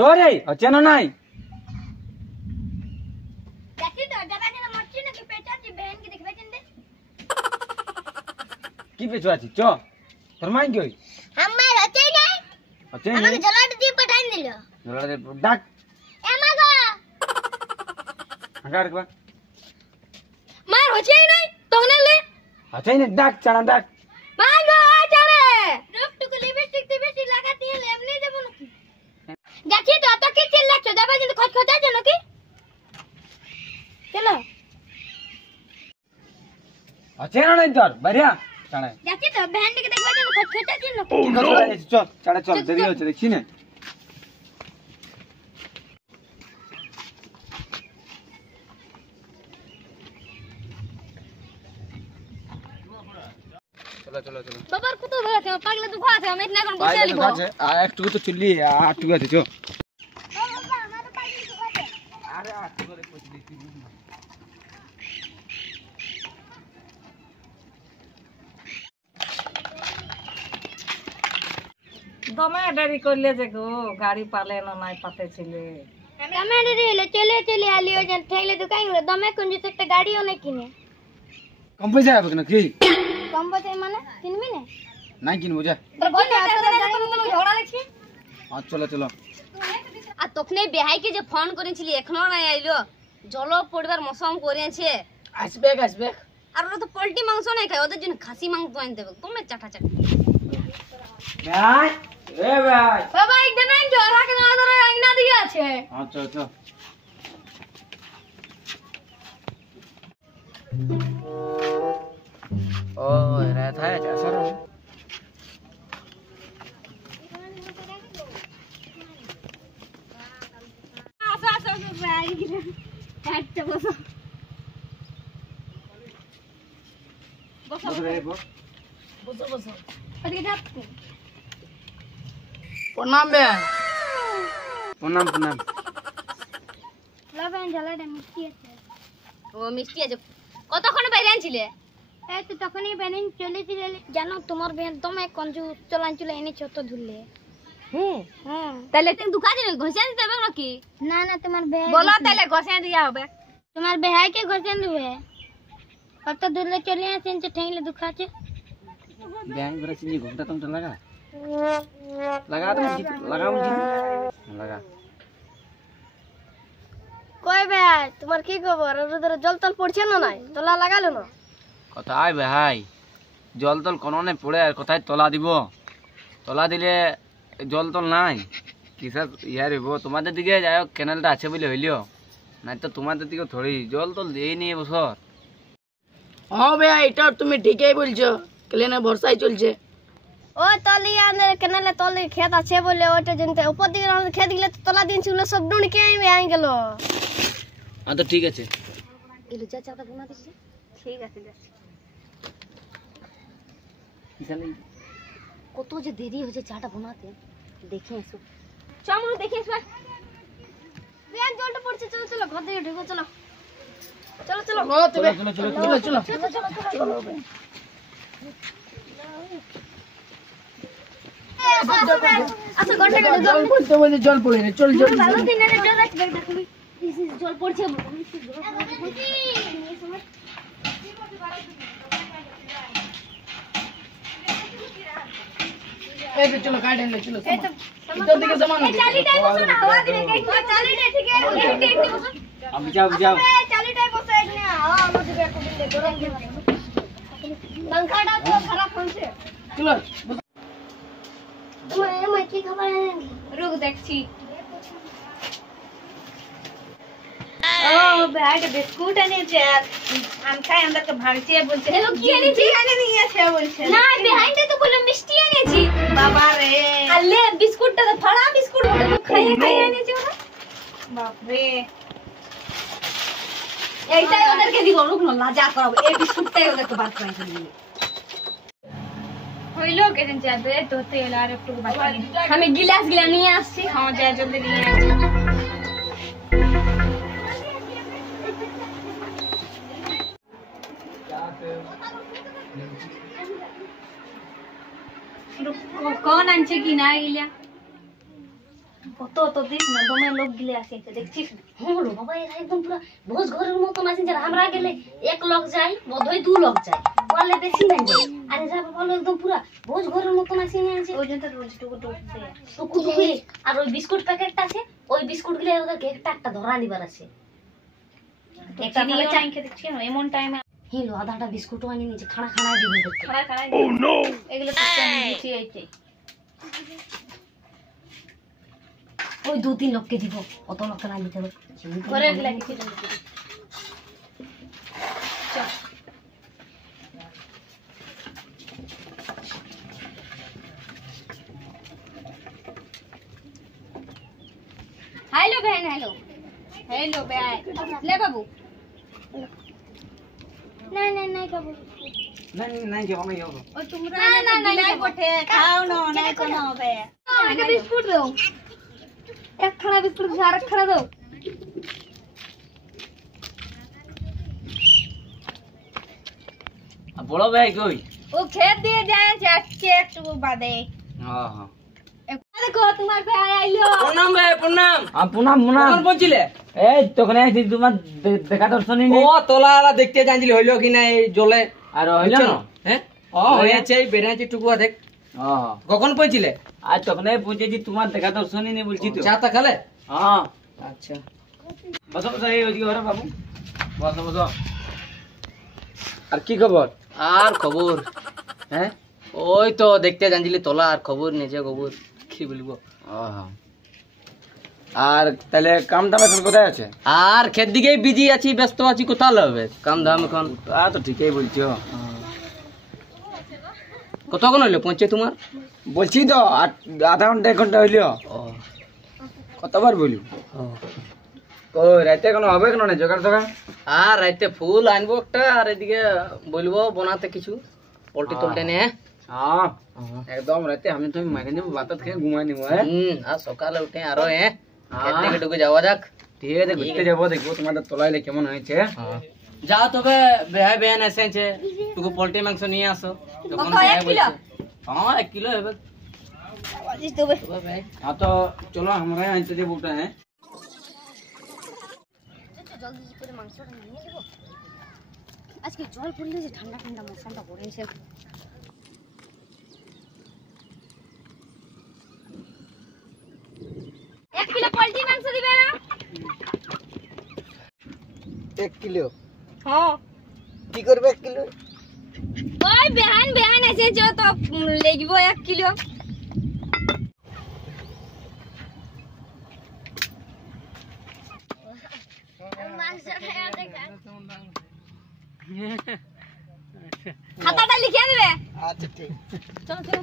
তোরে অচেন নাই দেখি তো দাদা কেন মরছি নাকি পেটাচ্ছি বেহেন কি দেখবে চিনতে কি পেছো আছি চ তোর মাই গই আমার হচ্ছে নাই অচেন আমাকে জলাট দিয়ে পাঠাই দিল জলাড়ে ডাক এমাগো আগার কবা মার হচ্ছে নাই তোগনালে অচেন ডাক চানা ডাক মাগো আচারে রূপটুকু লিপস্টিক টিপস্টিক লাগাতে হলে এমনি দেব নাকি দেখি তো তো কি চিল্লাচ্ছ দাদা কিন্তু খটখটাচ্ছ নাকি চলো অচেন নাই তোর বাড়িয়া চানা দেখি তো ভ্যানটিকে দেখবে কিন্তু খটখটাচ্ছ নাকি চল চাড়া চল দেরি হচ্ছে দেখছি না চলো চলো চলো বাবার কত বড় আছে পাগলা তো খাওয়া আছে আমি না এখন বসে আলিব আছে আর একটু তো চললি আর একটু আছে চো বাবা আমার তো পাগলা তো খাওয়া আছে আরে একটু করে কইছি দেখি দমে দেরি করলে যে গো গাড়ি পালে না নাই পাতে ছিলে দমে রে ले चले चले आलियो जन ठेले तो काई रे दमे कुंजी तक गाड़ियो ने किने কম পয়সা হবে না কি कम बचे माने किनबी ने নাই কিনবো যা तो बोल तो झगड़ा লাগছে চলো চলো আর তখনই বেহাইকে যে ফোন করেছিলি এখনো নাই আইলো জল পড়বার মৌসুম করেছে আসবে আর ওরা তো পোল্ট্রি মাংস নাই খায় ওদের জন্য খাসি মাংস আনতে দেবে তোমরা চাটা চাটা ভাই এ ভাই বাবা একদিন আইন জরা के ना ধরে আইনা দিয়ে আছে আচ্ছা আচ্ছা ও रहता है ऐसा ना আসা আসা ভাই কাটতে বসো বসো রে বস বসো ওদিকে যাচ্ছ প্রণাম বে প্রণাম প্রণাম লাভেন জ্বালাটা মিষ্টি আছে ও মিষ্টি আছে কতক্ষণ বাইরে আনছিলে এই তো তখনই বেনিন চলেছিলে জানো তোমার বেন তুমি কঞ্জু চলাঞ্চল এনেছো তো ধুলে হ্যাঁ তাহলে তুমি দোকানে ঘষে দিতে হবে নাকি না না তোমার বে বলো তাহলে ঘষে দিয়া হবে তোমার বেহাই के घोषण हुए अब तो दूल्हे चले आते हैं ठेंगले दुखाचे बैंक बरा सिंह घूमता तुम तो लगा तो लगा मुझे लगा কই ভাই তোমার কি খবর ওদের জল তল পড়ছে না নাই তোলা লাগালো না কোথায় ভাই জল তল কোনো নাই পড়ে আর কোথায় তলা দিব তলা দিলে জল তল নাই কিসা ইয়ার হইব তোমাদের দিকে যাই হোক ক্যানেলটা আছে বলে হইলিও নাই তো তোমাদের দিকে থোড়ি জল তল দেই নি বছর হ্যাঁ ভাই এটা তুমি ঠিকই বলছো ক্লেনে বর্ষাই চলছে ও তলি আন্দার কেনালে তলি ক্ষেত আছে বলে ওটা জনতে উপর দিকে আমাদের ক্ষেত গিলে তলা দিন ছিল সব ডুন কে আই গেল হ্যাঁ তো ঠিক আছে এলো যা চাটা বোনা দিছি ঠিক আছে যা কত যে দেরি হয়েছে চাটা বোনাতে দেখে এসো চমড়ু দেখে এসো বিয়ান জলটা পড়ছে চলো চলো ঘর দিকে ঢুকো চলো চলো চলো চলো চলো চলো চলো আচ্ছা ঘর থেকে জল পড়তে বলে জল পড়ে রে চল চল ভালো দিনে জল আসবে দেখো জল পড়ছে এই তো চলো গাড়ি নিয়ে চলো ইधर দিকে জমানো চালিটাই বসো না হাওয়া দিবে কে চালিটাই ঠিক আছে একটু বসো अब जाओ जाओ চালিটাই বসো এখানে হাওয়া আমার দিকে একটু দিলে গরম দিবে पंखाটা তো খারাপ হচ্ছে চলো তোমার কি খবর রোগ দেখছি ও ভাই বিস্কুট এনেছে আম খাই আমরা তো ভাঙছে বলছে হ্যালো কি এনেছি আনে নিয়েছে বলছে না বেহাইন্ডে তো বলে মিষ্টি এনেছি বাবা রে আলে বিস্কুটটা তো ফাড়া বিস্কুট বলে খাই এনেছি ওরা বাপ রে এইটাই ওদেরকে দিব রুক না লাজা করাবো এই বিস্কুটটাই ওদেরকে বাদ করে দিই হইলো কেন যাবে তো তেল আর একটু বাকি আমি গিলাস গিলা নিয়ে আসছি হ্যাঁ যা জলদি নিয়ে আসি कौन आंचे की ना इल्या কত তো দিস না দমে লোক গিলে আসিছে দেখছিস না হ্যাঁ লো বাবা এরা একদম পুরো ভোজ ঘরের মতন আছে যারা আমরা গেলে এক লোক যায় বোধহয় 2 লোক যায় বললে বেশি না যায় আর এরা বলো একদম পুরো ভোজ ঘরের মতন আছে না আছে ওই জন্য তো রোজটুকু ঢুকছে তো কুটুকি আর ওই বিস্কুট প্যাকেটটা আছে ওই বিস্কুট গুলো ওদেরকে একটা ধরা দিবার আছে একটা তাহলে চাই খেতে দেখছি না এমন টাইমে হেলো আধাটা বিস্কুটও আনি নিচে খানা খানা দিব ওদেরকে খাড়া খাড়া এগুলো তো দিচ্ছি এইতে ওই 2-3 লোককে দিব অত লোককে না দিতে হবে ঘরে গেলে কিছু চল हेलो बहन हेलो हेलो बहन ले बाबू नहीं नहीं नहीं कबू नहीं के हम यो ও তোমরা না না লাই বটে খাও না না কোন হবে এটা বিস্কুট দাও এক খানা বিস্কুট আর এক খানা দাও বড় ভাই কই ও খেত দিয়ে যায় যাচ্ছে একটু বাদে हां हां দেখো তোমার ভাই আইলো প্রণাম ভাই প্রণাম প্রণাম প্রণাম কোন পৌঁছিলে এই তখন আইছি তোমার দেখা দর্শনই নেই ও তোলালা দেখতে জানছিলি হইলো কি না এই জলে আর হইলো না হ্যাঁ ও হয়েছে এই বেরাইছে টুকুয়া দেখ কখন পৌঁছিলে আজ তখন পৌঁছেছি তোমার দেখা দর্শনই নেই বলছি তো চাটা খেলে হ্যাঁ আচ্ছা বসো বসো এই ওদিকে ঘরে বাবু বসো বসো আর কি খবর আর খবর হ্যাঁ ওই তো দেখতে জানছিলি তোলা আর খবর নেছে খবর কি বলবো আর তাহলে কাম দাম এখন কোথায় আছে আর ক্ষেত দিকেই বিজি আছি ব্যস্ত আছি কোথায় হবে কাম দাম এখন তো ঠিকই বলছো কতক্ষণ হইলো পৌঁছে তোমার বলছি তো আধা ঘন্টা 1 ঘন্টা হইলো কতবার বলি ও রাতে কোনো হবে কেন না জোগাড় জোগাড় আর রাতে ফুল আনবো একটা আর এদিকে বলবো বানাতে কিছু পোল্ট্রি তোলটে নে হ্যাঁ একদম রাতে আমি তুমি মাইনে নেব বাতাত খেয়ে ঘুমাই নিব হ্যাঁ আর সকালে উঠে আরো খেতে ঢুকে যাওয়া যাক ঠিক আছে ঘুরতে যাবো দেখবো তোমাদের তোলাইলে কেমন হয়েছে যাও তবে বেহাই বেহান এসেছে টুকু পোল্ট্রি মাংস নিয়ে আসো যখন 1 কিলো হ্যাঁ 1 কিলো হবে हाँ तो चलो हमारे यहाँ से बूटा है জলদি করে মাংসটা নিয়ে দেব আজকে জল পড়লে যে ঠান্ডা ঠান্ডা মৌসুমটা পড়েছে এক কিলো পোল্ট্রি মাংস দিবে না 1 किलो হ্যাঁ কি করবে 1 किलो ওই বেহান বেহান আছে যে তো লাগবে 1 কিলো খাতাটা লিখে দেবে আচ্ছা ঠিক চলো চলো